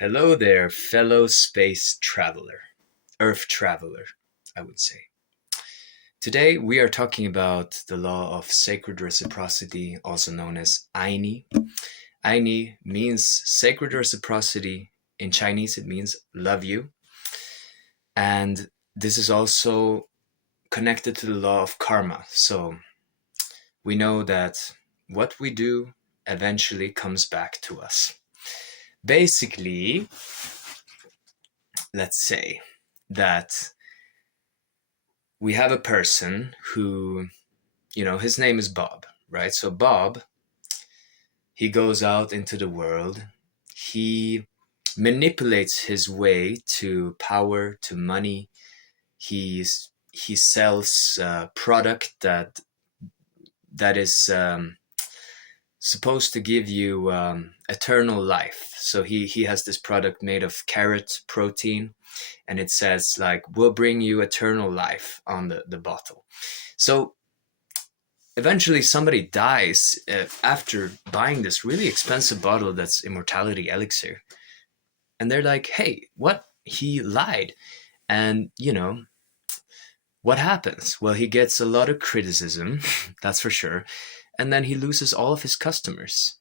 Hello there, fellow space traveler, Earth traveler, I would say. Today we are talking about the law of sacred reciprocity, also known as Ayni. Ayni means sacred reciprocity. In Chinese, it means love you. And this is also connected to the law of karma. So we know that what we do eventually comes back to us. Basically, let's say that we have a person who, his name is Bob, right? So Bob, he goes out into the world. He manipulates his way to power, to money. He sells product that is supposed to give you eternal life. So he has this product made of carrot protein, and it says like, "We'll bring you eternal life" on the bottle. So eventually somebody dies after buying this really expensive bottle that's immortality elixir, and they're like, "Hey, what? He lied." And what happens? Well, he gets a lot of criticism, that's for sure, and then he loses all of his customers.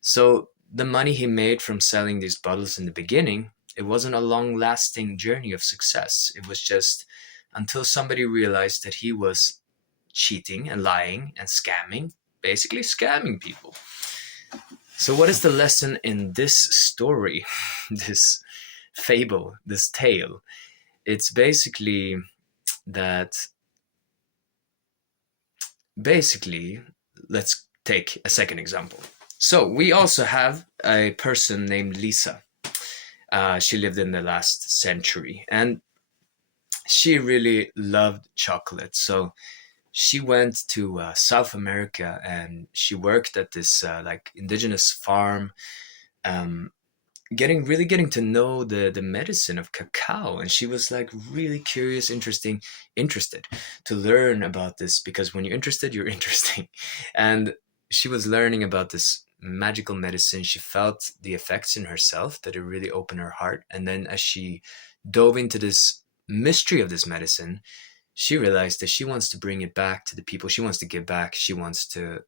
So the money he made from selling these bottles in the beginning, it wasn't a long lasting journey of success. It was just until somebody realized that he was cheating and lying and scamming, basically scamming people. So, what is the lesson in this story, this fable, this tale? It's basically that, basically, let's take a second example. So, we also have a person named Lisa. She lived in the last century and she really loved chocolate. So, she went to South America and she worked at this like indigenous farm, um, getting to know the medicine of cacao. And she was like really curious, interested to learn about this, because when you're interested, you're interesting. And she was learning about this magical medicine. She felt the effects in herself that it really opened her heart. And then as she dove into this mystery of this medicine, she realized that she wants to bring it back to the people. She wants to give back. She wants to,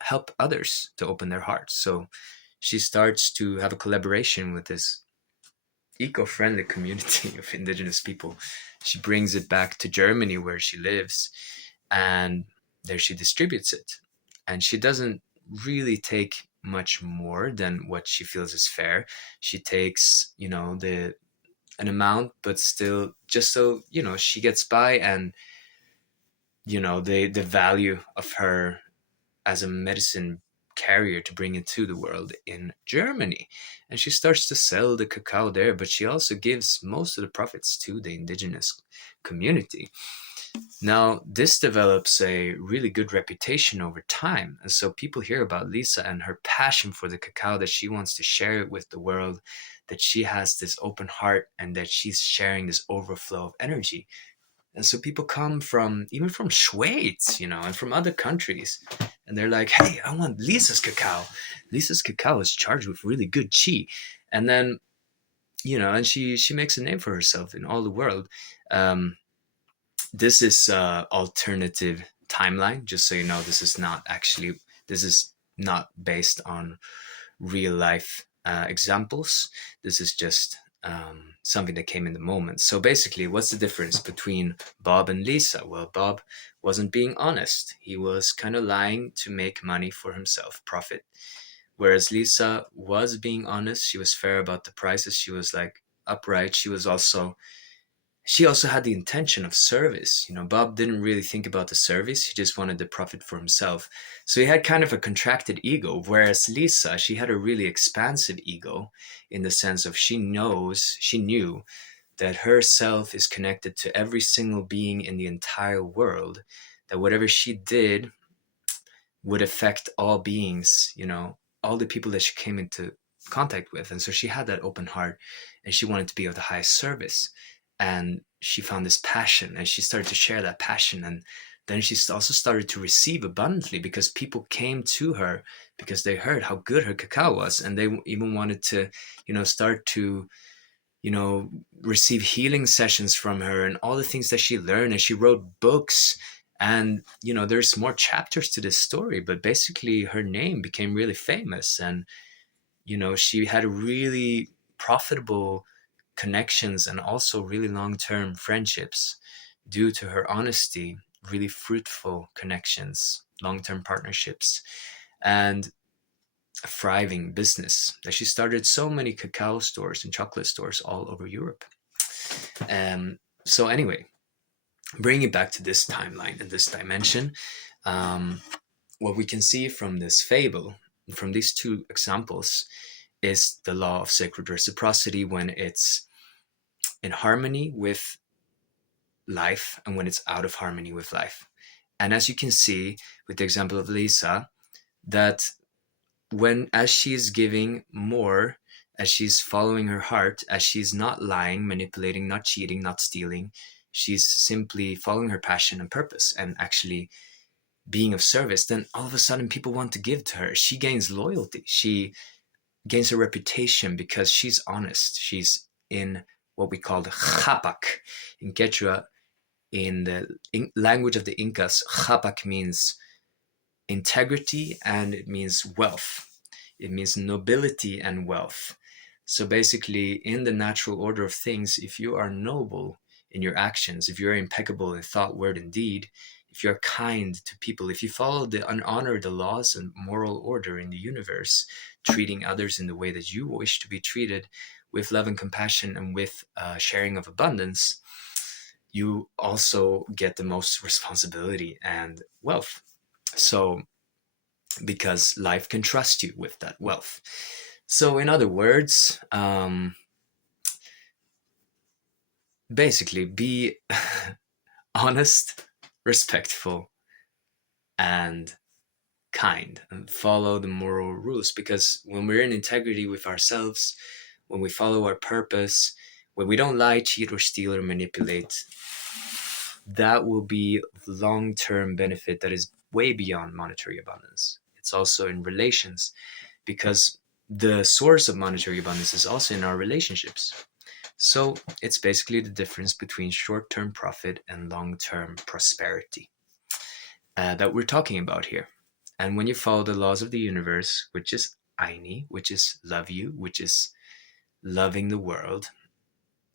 help others to open their hearts. So she starts to have a collaboration with this eco-friendly community of indigenous people. She brings it back to Germany where she lives, and there she distributes it. And she doesn't really take much more than what she feels is fair. She takes, the an amount, but still just so, she gets by, and the value of her as a medicine carrier to bring it to the world in Germany. And she starts to sell the cacao there, but she also gives most of the profits to the indigenous community. Now, this develops a really good reputation over time. And so people hear about Lisa and her passion for the cacao, that she wants to share it with the world, that she has this open heart, and that she's sharing this overflow of energy. And so people come from, even from Schweiz, and from other countries. And they're like, "Hey, I want Lisa's cacao." Lisa's cacao is charged with really good chi. And then, and she makes a name for herself in all the world. This is alternative timeline, just so you know. This is not based on real life examples. This is just something that came in the moment. So basically, what's the difference between Bob and Lisa? Well, Bob wasn't being honest. He was kind of lying to make money for himself, profit. Whereas Lisa was being honest. She was fair about the prices. She was like upright. She also had the intention of service. Bob didn't really think about the service. He just wanted the profit for himself. So he had kind of a contracted ego, whereas Lisa, she had a really expansive ego, in the sense of she knew that herself is connected to every single being in the entire world, that whatever she did would affect all beings, all the people that she came into contact with. And so she had that open heart, and she wanted to be of the highest service. And she found this passion, and she started to share that passion. And then she also started to receive abundantly because people came to her because they heard how good her cacao was, and they even wanted to, start to, receive healing sessions from her and all the things that she learned. And she wrote books. And, there's more chapters to this story, but basically her name became really famous. And, she had really profitable connections and also really long term friendships due to her honesty, really fruitful connections, long term partnerships, and a thriving business that she started so many cacao stores and chocolate stores all over Europe. So, anyway, bringing it back to this timeline and this dimension, um, what we can see from this fable, from these two examples, is the law of sacred reciprocity when it's in harmony with life and when it's out of harmony with life. And as you can see with the example of Lisa, that when as she's giving more, as she's following her heart, as she's not lying, manipulating, not cheating, not stealing, she's simply following her passion and purpose and actually being of service, then all of a sudden people want to give to her. She gains loyalty. She gains a reputation because she's honest. She's in what we call the chapak in Quechua. In the language of the Incas, chapak means integrity and it means wealth. It means nobility and wealth. So basically, in the natural order of things, if you are noble in your actions, if you're impeccable in thought, word, and deed, if you're kind to people, if you follow and honor the laws and moral order in the universe, treating others in the way that you wish to be treated, with love and compassion and with sharing of abundance, you also get the most responsibility and wealth. So, because life can trust you with that wealth. So, in other words, basically be honest, respectful, and kind, and follow the moral rules. Because when we're in integrity with ourselves, when we follow our purpose, when we don't lie, cheat, or steal or manipulate, that will be long-term benefit that is way beyond monetary abundance. It's also in relations, because the source of monetary abundance is also in our relationships. So it's basically the difference between short-term profit and long-term prosperity that we're talking about here. And when you follow the laws of the universe, which is Ayni, which is love you, which is loving the world,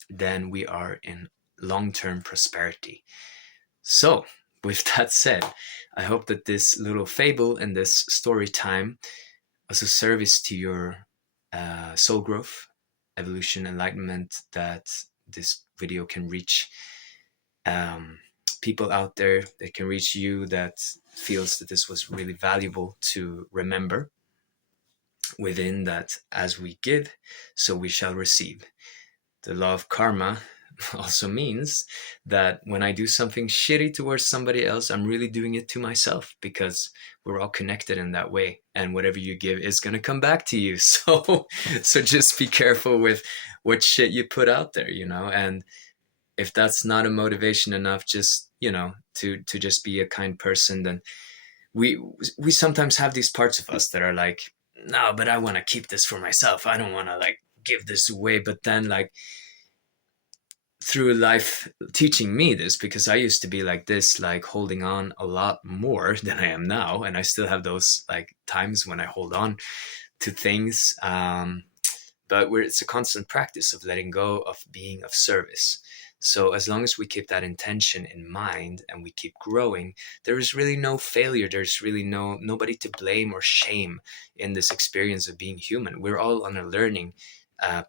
then we are in long-term prosperity. So, with that said, I hope that this little fable and this story time was a service to your soul growth, evolution, enlightenment, that this video can reach people out there, that can reach you, that feels that this was really valuable to remember within that as we give, so we shall receive. The law of karma also means that when I do something shitty towards somebody else, I'm really doing it to myself, because we're all connected in that way. And whatever you give is going to come back to you. So just be careful with what shit you put out there, and if that's not a motivation enough, just, to just be a kind person, then we sometimes have these parts of us that are like, no, but I want to keep this for myself. I don't want to like give this away. But then like, through life teaching me this, because I used to be like this, like holding on a lot more than I am now, and I still have those like times when I hold on to things, but it's a constant practice of letting go, of being of service. So as long as we keep that intention in mind and we keep growing, there is really no failure. There's really nobody to blame or shame in this experience of being human. We're all on a learning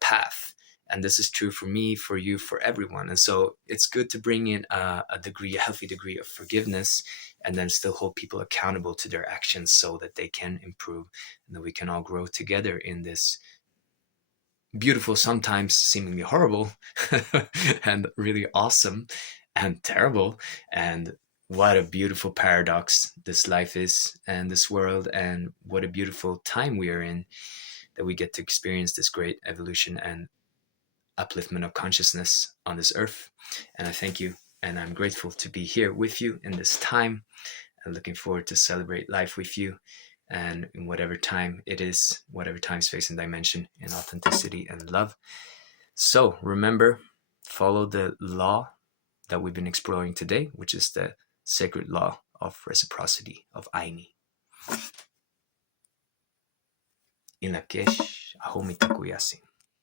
path. And this is true for me, for you, for everyone. And so it's good to bring in a healthy degree of forgiveness, and then still hold people accountable to their actions so that they can improve and that we can all grow together in this beautiful, sometimes seemingly horrible, and really awesome and terrible. And what a beautiful paradox this life is, and this world, and what a beautiful time we are in, that we get to experience this great evolution and upliftment of consciousness on this earth. And I thank you And I'm grateful to be here with you in this time, and looking forward to celebrate life with you, and in whatever time it is, whatever time, space, and dimension, in authenticity and love. So remember, follow the law that we've been exploring today, which is the sacred law of reciprocity, of Ayni. In Lakesh, Ahomitakuyasin.